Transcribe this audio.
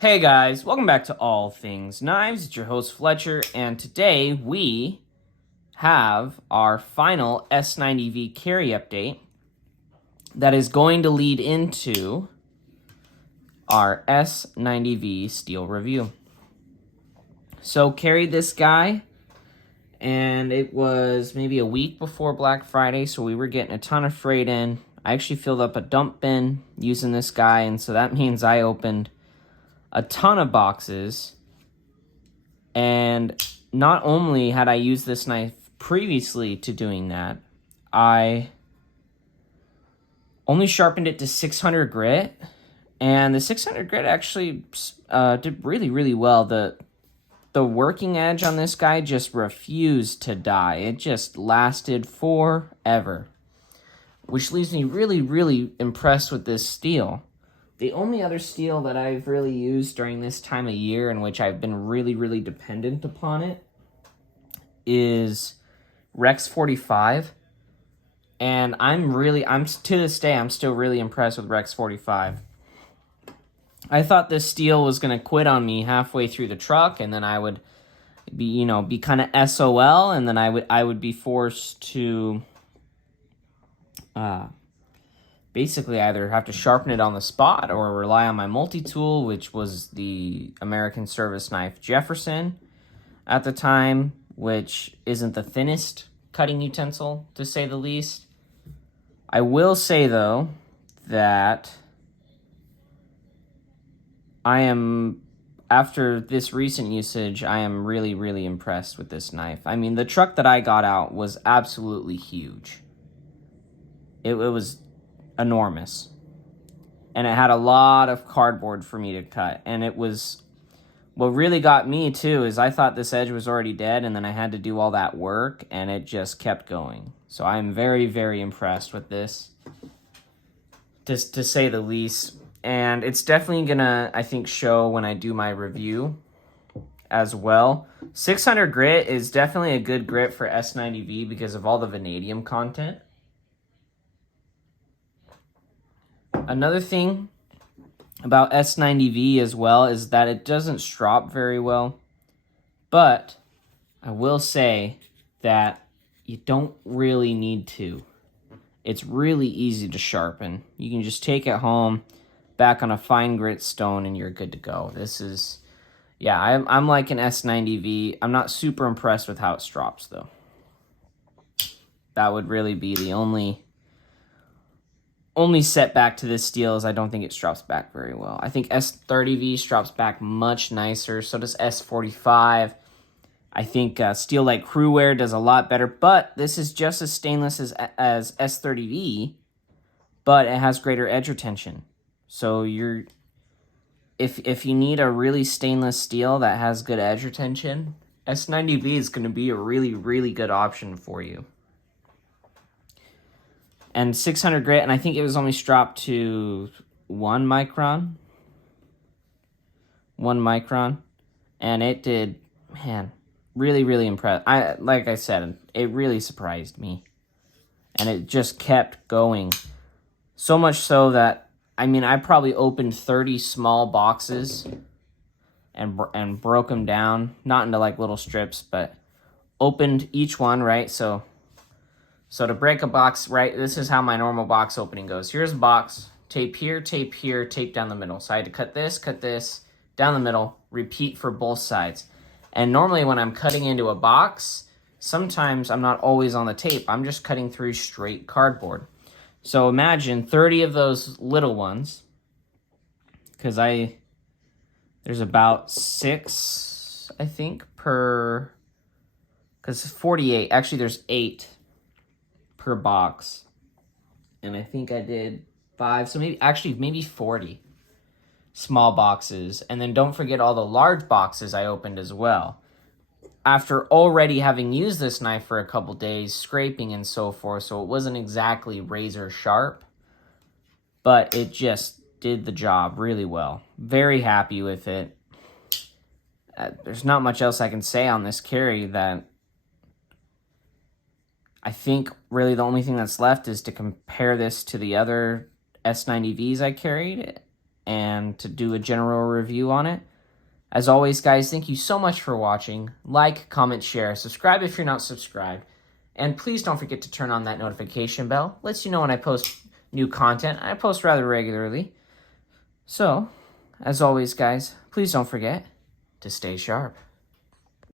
Hey guys, welcome back to All Things Knives. It's your host Fletcher, and today we have our final S90v carry update that is going to lead into our S90v steel review. So carried this guy, and it was maybe a week before Black Friday, so we were getting a ton of freight in. I actually filled up a dump bin using this guy, and so that means I opened a ton of boxes. And not only had I used this knife previously to doing that, I only sharpened it to 600 grit, and the 600 grit actually did really well. The working edge on this guy just refused to die. It just lasted forever, which leaves me really impressed with this steel. The only other steel that I've really used during this time of year in which I've been really dependent upon it is Rex 45. And to this day, I'm still really impressed with Rex 45. I thought this steel was going to quit on me halfway through the truck, and then I would be kind of SOL, and then I would be forced to basically either have to sharpen it on the spot or rely on my multi-tool, which was the American Service Knife Jefferson at the time, which isn't the thinnest cutting utensil, to say the least. I will say, though, that after this recent usage, I am really impressed with this knife. I mean, the truck that I got out was absolutely huge. It was enormous, and it had a lot of cardboard for me to cut. And what really got me too is I thought this edge was already dead, and then I had to do all that work, and it just kept going. So I'm very impressed with this, to say the least. And it's definitely gonna, I think, show when I do my review as well. 600 grit is definitely a good grit for S90V because of all the vanadium content. Another thing about S90V as well is that it doesn't strop very well, but I will say that you don't really need to. It's really easy to sharpen. You can just take it home, back on a fine grit stone, and you're good to go. This is, yeah, I'm like an S90V. I'm not super impressed with how it strops, though. That would really be the only setback to this steel, is I don't think it strops back very well. I think S30V strops back much nicer. So does S45. I think Steel Like Crewwear does a lot better, but this is just as stainless as S30V, but it has greater edge retention. So if you need a really stainless steel that has good edge retention, S90V is going to be a really good option for you. And 600 grit, and I think it was only stropped to 1 micron. 1 micron. And it did, man, really impressed. Like I said, it really surprised me. And it just kept going. So much so that, I mean, I probably opened 30 small boxes and broke them down. Not into like little strips, but opened each one, right? So to break a box, right, this is how my normal box opening goes. Here's a box, tape here, tape down the middle. So I had to cut this, down the middle, repeat for both sides. And normally when I'm cutting into a box, sometimes I'm not always on the tape. I'm just cutting through straight cardboard. So imagine 30 of those little ones, because there's about 6, I think, per, because 48, actually there's 8 per box, and I think I did 5, so maybe 40 small boxes. And then don't forget all the large boxes I opened as well, after already having used this knife for a couple days, scraping and so forth. So it wasn't exactly razor sharp, but it just did the job really well. Very happy with it. There's not much else I can say on this carry. That I think really the only thing that's left is to compare this to the other S90Vs I carried, and to do a general review on it. As always, guys, thank you so much for watching. Like, comment, share, subscribe if you're not subscribed. And please don't forget to turn on that notification bell. Lets you know when I post new content. I post rather regularly. So, as always, guys, please don't forget to stay sharp.